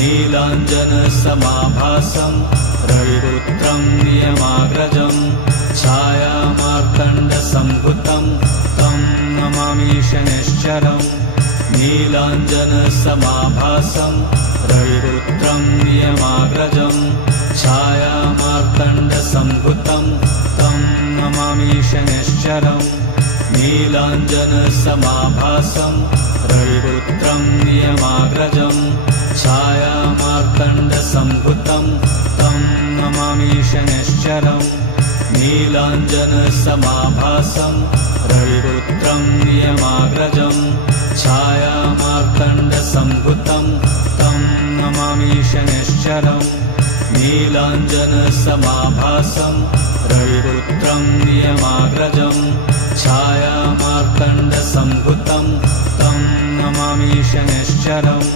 नीलाञ्जनसमाभासं रविपुत्रं नियमाग्रजं छायामार्तण्डसम्भुतं तं नमामि शनैश्चरम् नीलाञ्जनसमाभासं रविपुत्रं नियमाग्रजं छायामार्तण्डसम्भुतं तं नमामि शनैश्चरम् नीलाञ्जनसमाभासं रविपुत्रं नियमाग्रजं छायामार्तण्डसम्भुतं तं नमामि शनैश्चरम् नीलाञ्जनसमाभासं रविपुत्रं नियमाग्रजं छायामार्तण्डसम्भुतं तं नमामि शनैश्चरम् नीलाञ्जनसमाभासं रविपुत्रं नियमाग्रजं छायामार्तण्डसम्भुतं तं नमामि शनैश्चरम्